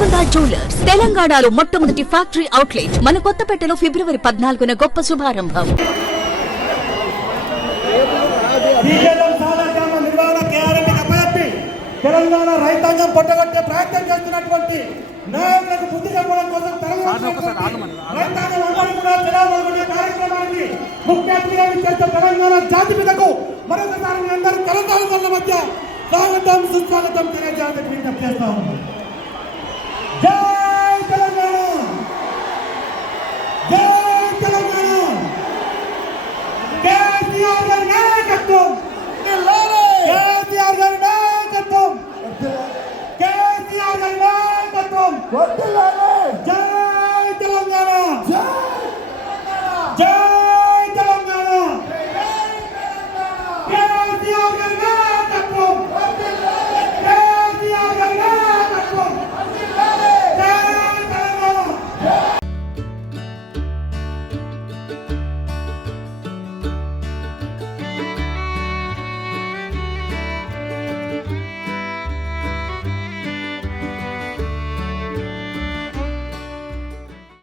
Golconda jewellers తెలంగాణలో మొట్టమొదటి factory outlet మన కొత్తపేటలో ఫిబ్రవరి పద్నాలుగున గొప్ప శుభారంభం. తెలంగాణ రైతాంగం పొట్టగొట్టే ప్రయత్నం చేస్తున్నటువంటి నాయకులకు బుద్ధి చెప్పడం కోసం తెలంగాణ రైతాంగం అందరూ కూడా తెలంగాణ కార్యక్రమానికి ముఖ్య అతిథిగా తెలంగాణ జాతి మీదకు మరొకసారి మీ అందరూ తెలంగాణ మధ్య స్వాగతం సుస్వాగతం తెలియజేయాలని విజ్ఞప్తి చేస్తాము జయ తెలంగాణ! జయ తెలంగాణ! జయ తెలంగాణ! జయ తెలంగాణ